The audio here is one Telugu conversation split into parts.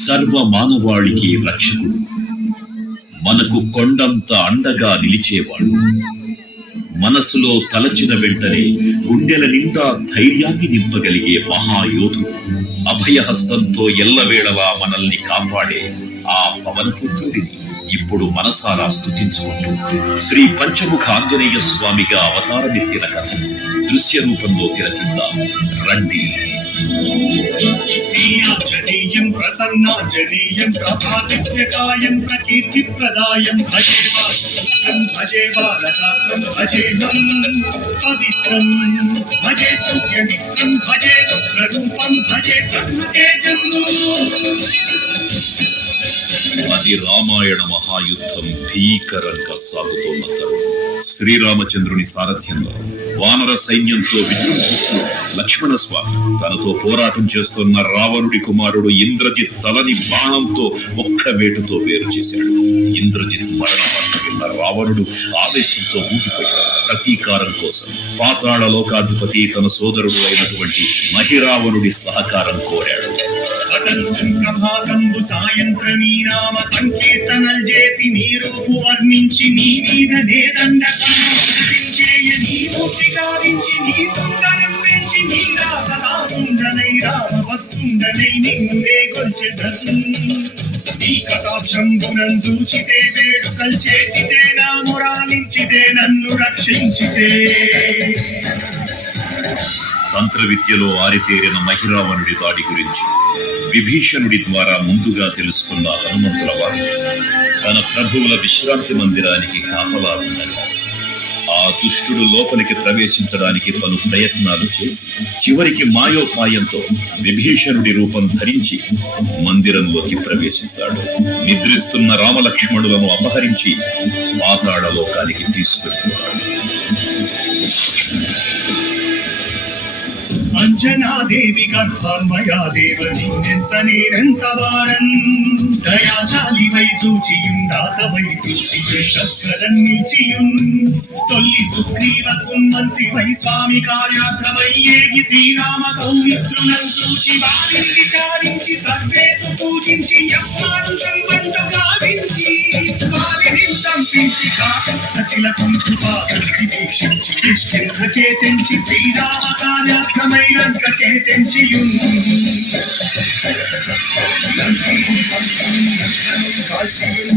సర్వ మానవాళికి రక్షకుడు, మనకు కొండంత అండగా నిలిచేవాడు, మనసులో తలచిన వెంటనే గుండెల నిండా ధైర్యాన్ని నింపగలిగే మహాయోధుడు, అభయహస్తంతో ఎల్లవేళలా మనల్ని కాపాడే ఆ పవనపుత్రుడిని ఇప్పుడు మనసారా స్తుతించుకుంటూ శ్రీ పంచముఖ ఆంజనేయ స్వామిగా అవతారమెత్తిన కథను దృశ్య రూపంలో తిలకిద్దాం రండి. శ్రీయాంజనేయం ప్రసన్నాంజనేయం ప్రభాదిత్యకాయం ప్రకీర్తిప్రదాయం భజే బాలగాత్రం భజేహం పవిత్రం భజే సూర్యమిత్రం భజే రుద్రరూపం భజే బ్రహ్మతేజం. అది రామాయణ మహాయుద్ధం భీకరంగా సాగుతోన్న తరుణం. శ్రీరామచంద్రుని సారథ్యంలో వానర సైన్యంతో విజృంభిస్తూ లక్ష్మణ స్వామి తనతో పోరాటం చేస్తున్న రావణుడి కుమారుడు ఇంద్రజిత్ తలని బాణంతో ఒక్క వేటుతో వేరు చేశాడు. ఇంద్రజిత్ మరణ వార్త విన్న రావణుడు ఆవేశంతో ఊగిపోయాడు. ప్రతీకారం కోసం పాతాళ లోకాధిపతి తన సోదరుడు అయినటువంటి మహిరావణుడి సహకారం కోరాడు. ప్రభాతంబు సాయంత్రమీ నామ సంకీర్తనలు చేసి నీ రూపు వర్ణించి నీ మీద నేదండేయ నీ మూర్తి గావించి నీ సుందరం పెంచి నీ రామరాముండనై రామభక్తుండనై నిన్నే గొల్చెదను. నీ కటాక్షంబునం చూచితే వేడుకలు చేసితే నా మురాలించితే నన్ను రక్షించితే. తంత్ర విద్యలో ఆరితేరిన మహిరావణుడి దాడి గురించి విభీషణుడి ద్వారా ముందుగా తెలుసుకున్న హనుమంతుల వారు తన ప్రభువుల విశ్రాంతి మందిరానికి కాపలా ఉండగా ఆ దుష్టుడు లోపలికి ప్రవేశించడానికి పలు ప్రయత్నాలు చేసి చివరికి మాయోపాయంతో విభీషణుడి రూపం ధరించి మందిరంలోకి ప్రవేశిస్తాడు. నిద్రిస్తున్న రామలక్ష్మణులను అపహరించి పాతాళ లోకానికి తీసుకెళ్తున్నాడు. అంజనాదేవి గర్భాన్మయా దేవని నెంచనేనంత వారన్ దయాశాలి వై చూచియుందాతవై చూచికరం నిలిచియున్ తొల్లి సుగ్రీవకు మంత్రి వై స్వామి కార్యార్థమై ఏగి శ్రీరామ సౌమిత్రులను చూచి వారిని విచారించి సర్వేసు పూజించి యమ్మాను సంబంధ గావించి వారిని సంపించి సచిల కుంకుపాదరికి వీక్షించి కిష్కింధకే తెంచి శ్రీరామ కార్యార్థమై లంకకే తెంచియున్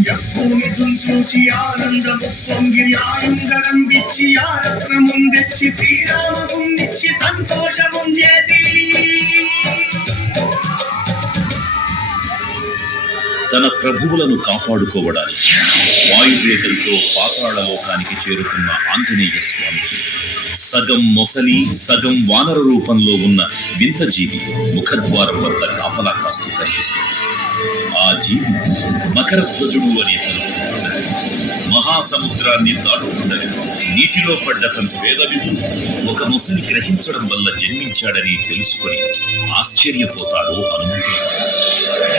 యప్పూని చూచి ఆనందము పొంగి ఆనందరం విచ్చి ఆరత్నముందెచ్చి శ్రీరామముందిచ్చి సంతోషముంజేసి తన ప్రభువులను కాపాడుకోవడానికి వాయువేగంతో పాతాళ లోకానికి చేరుకున్న ఆంజనేయ స్వామికి సగం మొసలి సగం వానర రూపంలో ఉన్న వింత జీవి ముఖద్వారం వద్ద కాపలా కాస్తూ కనిపిస్తుంది. ఆ జీవి మకరధ్వజుడు అనే మహాసముద్రాన్ని దాటుతుండగా నీటిలో పడ్డ తన వేదవిధుడు ఒక మొసలి గ్రహించడం వల్ల జన్మించాడని తెలుసుకొని ఆశ్చర్యపోతాడు హనుమంతుడు.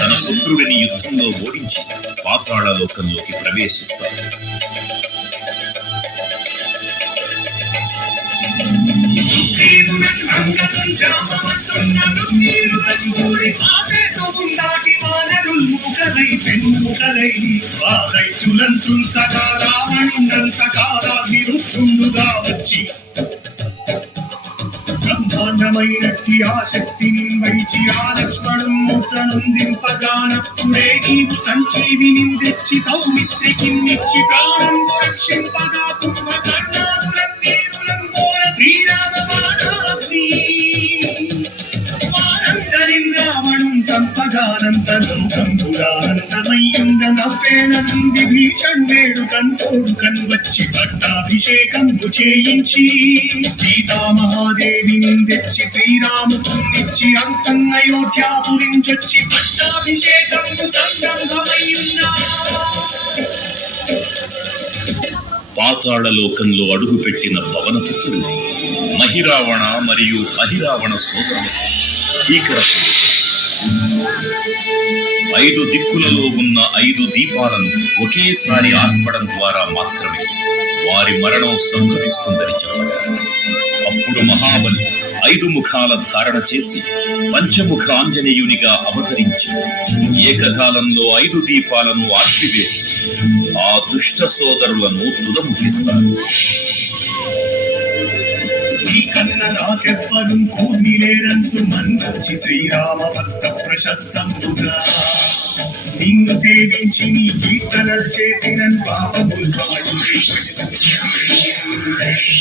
తన పుత్రుడిని యుద్ధంలో ఓడించి పాతాళ లోకంలోకి ప్రవేశిస్తాడు. బ్రహ్మాండమైనట్టి ఆ శక్తిని వైచి ఆ లక్ష్మణం మూర్తనుందింపగానప్పుడే నీవు సంజీవిని తెచ్చి సౌమిత్రికి నిచ్చి ప్రాణం రక్షింపగా శ్రీరామ రావణం సంపగానంతమయ్యుండనవ్వేనం విభీషణ్ వేడుకంతోడు కన్వచ్చి పట్టాభిషేకం చేయించి సీతామహాదేవిని తెచ్చి శ్రీరామునిచ్చి అంతం అయోధ్యాపురించొచ్చి పట్టాభిషేకం సంరంభమయ్యున్నా. పాతాళ లోకంలో అడుగుపెట్టిన పవనపుత్రుడు మహిరావణ మరియు అహిరావణ సోదరులు ఇక్కడ 5 దిక్కులలో ఉన్న 5 దీపాలను ఒకేసారి ఆర్పడం ద్వారా మాత్రమే వారి మరణం సంభవిస్తుందని చెప్పగా అప్పుడు మహాబలి 5 ముఖాల ధారణ చేసి పంచముఖ ఆంజనేయునిగా అవతరించి ఏకకాలంలో 5 దీపాలను ఆర్పివేసి ఆ దుష్ట సోదరులను తుదముఖిస్తారు. ఈ కన్న నాకెవ్వరు కూర్మిలేరంచు మన్నొచ్చి శ్రీరామ భక్త ప్రశస్తంబుగా నిన్ను సేవించి నీ కీర్తనలు చేసిన పాపముల్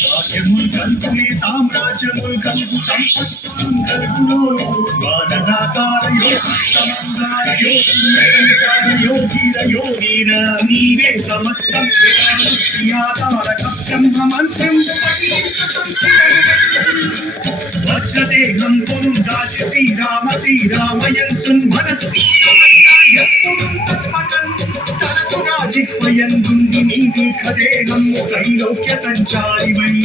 రాజ్యముల్ కల్పునే సామ్రాజ్యముల్ కల్పు సంపత్తులో నీవే సమస్తం బ్రహ్మ మంత్రం వజ్రదేహం పురుం దాచి శ్రీరామయంచున్ మనసు జిహ్వయందుంది నీ దీర్ఘదేహము త్రైలోక్య సంచారివై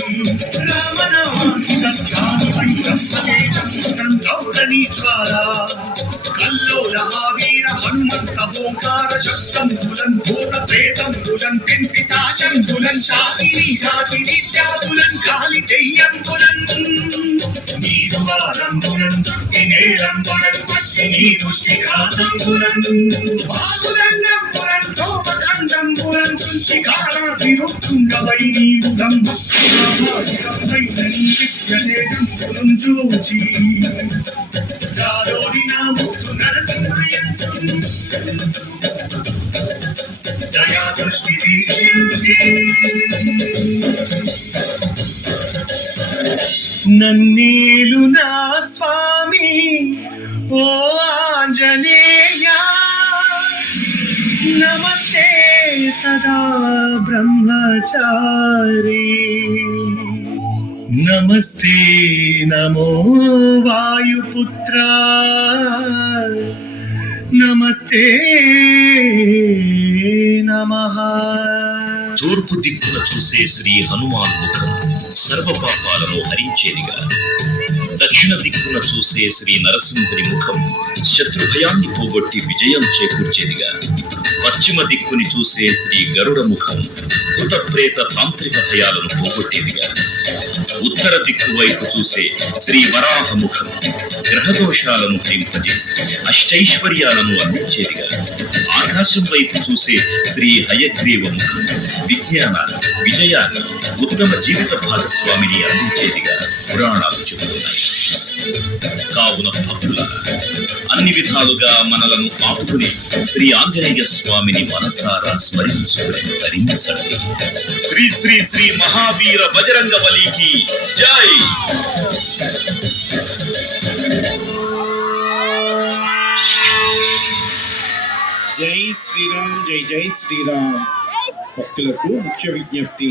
రామనామాసితై కల్లోల ఆవీర హనుమంత ఓంకార శబ్దంబులన్ భూత ప్రేతంబులన్ పిశాచంబులన్ శాకిని జాతిని జాతులన్ కాలి దెయ్యంబులన్ నీరువారంబులన్ నేరంబులన్ నీ ముష్టిఘాతంబులన్ బాగులంబులన్ కోపకండంబులన్ కుంచికారాభిరుక్తుండవై నీవు బ్రహ్మై విద్యదేహంబులన్ చూచి దారోని నా ముక్కు నరసింహయంచు దయా దృష్టి వీక్షించి నన్నేలు నా స్వామి ఓ ఆంజనేయ నమస్తే సదా బ్రహ్మచారి నమస్తే నమో వాయుపుత్ర నమస్తే నమః. తూర్పు దిక్కున చూసే శ్రీ హనుమాన్ ముఖం సర్వ పాపాలను హరించేదిగా, దక్షిణ దిక్కున చూసే శ్రీ నరసింహుని ముఖం శత్రుభయాన్ని పోగొట్టి విజయం చేకూర్చేదిగా, పశ్చిమ దిక్కుని చూసే శ్రీ గరుడ ముఖం భూత ప్రేత తాంత్రిక భయాలను పోగొట్టేదిగా, ఉత్తర దిక్కు వైపు చూసే శ్రీ వరాహ ముఖం గ్రహదోషాలను హరింపజేసి అష్టైశ్వర్యాలను అందించేదిగా, ఆకాశం వైపు చూసే శ్రీ హయగ్రీవ ముఖం విజ్ఞానాన్ని, విజయాన్ని, ఉత్తమ జీవిత భాగస్వామిని అందించేదిగా పురాణాలు చెబుతున్నాయి. కావున భక్తుల అన్ని విధాలుగా మనలను ఆపుకుని శ్రీ ఆంజనేయ స్వామిని మనసారా స్మరించుకుని ధరించండి. శ్రీ శ్రీ శ్రీ మహావీర బజరంగ బలికి జై. జై శ్రీరామ్, జై జై శ్రీరామ్. భక్తులకు ముఖ్య విజ్ఞప్తి,